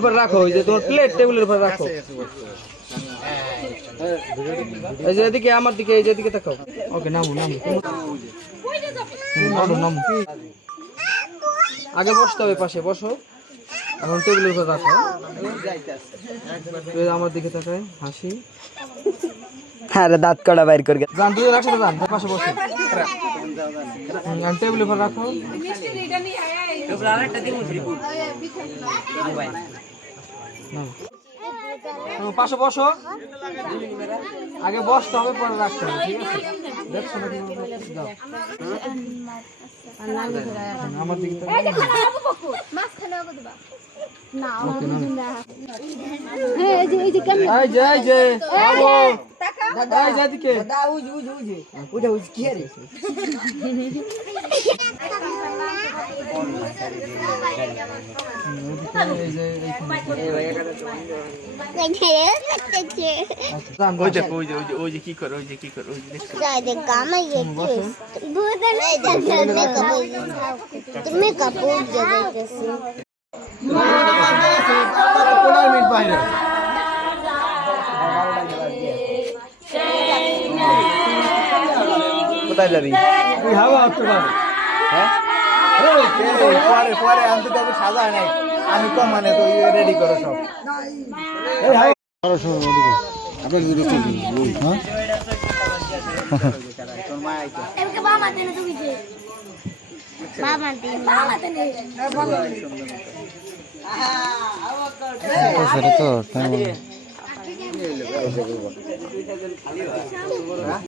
উপর রাখো, ওই যে তোমার প্লেট টেবিলের উপর রাখো। এই যে এদিকে আমার দিকে, এই যে এদিকে তাকাও। ওকে নামো নামো নামো। আগে বসতে হবে, পাশে বসো। এখন টেবিলের উপর রাখো, আমার দিকে তাকায় হাসি। আরে দাঁত কড়া বাইর করে যান দুজন একসাথে যান, পাশে বসে টেবিলের উপর রাখো। পাশে বসো, আগে বসতে হবে পরে রাখতে হবে, ঠিক আছে? দেখছো না আমার দিকে কোথায় যাবি? পরে আনতে তবে সাজা নাই, আমি কম মানে তো রেডি করো সব। তো